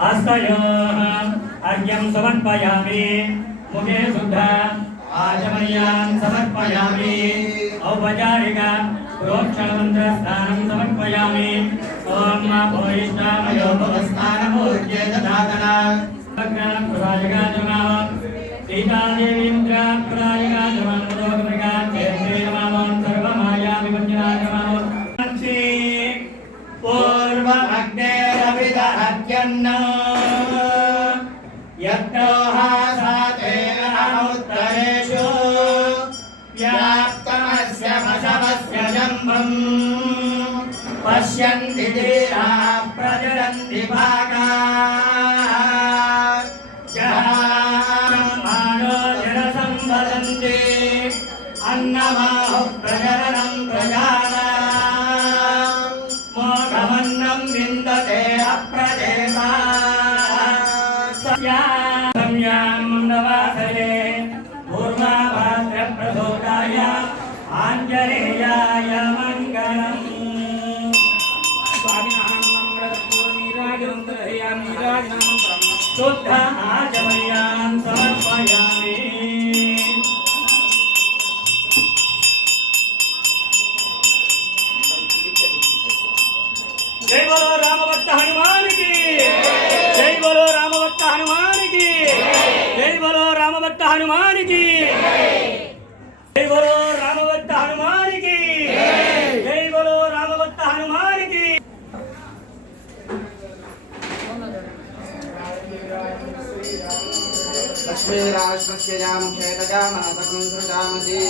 हस्तयोः अर्घ्यं समर्पयामि मुखे शुद्ध आचमनीयान् समर्पयामि औपचारिक प्रोक्षणमन्त्रस्नानं समर्पयामि ॐ भूयिष्ठामयो भवस्नानमूर्जे दधातना प्रदायकाजमाः सीतादेवी मुद्रा प्रदायकाजमाः मुदोगमृगाक्षेत्रेयमामों सर्वमायाविभञ्जनाजमाः पूर्व अग्नेरभिदहत्यन्नो यज्ञोः सातेन व्याप्तमस्य पशवस्य जम्बम् पश्यन्ति धीराः प्रचरन्ति भागाः ब्रह्माणो जनसम्वदन्ति अन्नमाहुः प्रजननं प्रजानाम् मोघमन्नं विन्दते अप्रदेशा संयामन्दवासरे पूर्वाभाद्रप्रदोषाय आञ्जनेयाय मङ्गलम् शुद्ध आचमनीयान् समर्पयामि जय बोलो रामभक्त हनुमान की जय बोलो रामभक्त हनुमान की जय बोलो रामभक्त हनुमान की जय बोलो रामभक्त हनुमान की जय बोलो रामभक्त हनुमान की लक्ष्मी राष्ट्रस्य याम क्षेत्रजामनसकं सृजामसि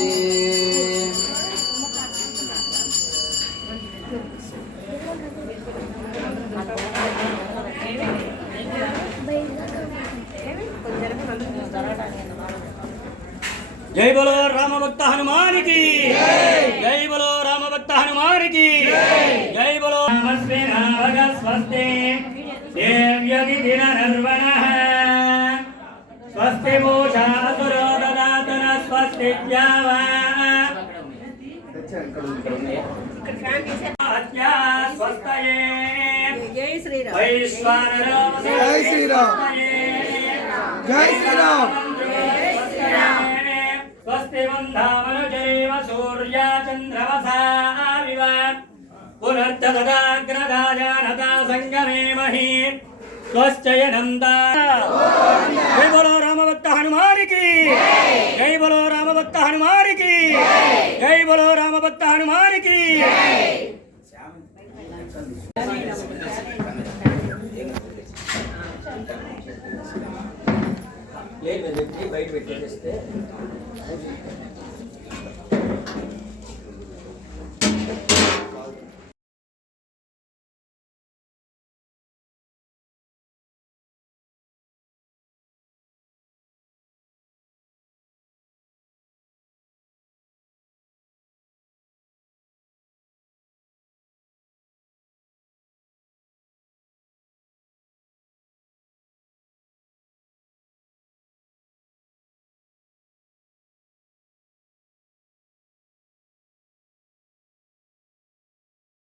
जय बोलो रामभक्त हनुमान की जय बोलो रामभक्त हनुमान की जय बोलो नमस्तेना भगस्वस्ते देव्यगिरिनर्वणः स्वस्ति पूषा असुरो ददातन स्वस्ति द्यावा स्वस्तये जय श्री राम वैश्वानरो जय श्री राम जय श्री राम स्वस्ति वन्धामनुजैव सूर्या चन्द्रवसाविव पुनर्ददाग्रदाजानता संगमे महि स्वश्चयनन्दा जय बोलो रामभक्त हनुमान की जय बोलो रामभक्त हनुमान की जय बोलो रामभक्त हनुमान की బయట పెట్టేస్తే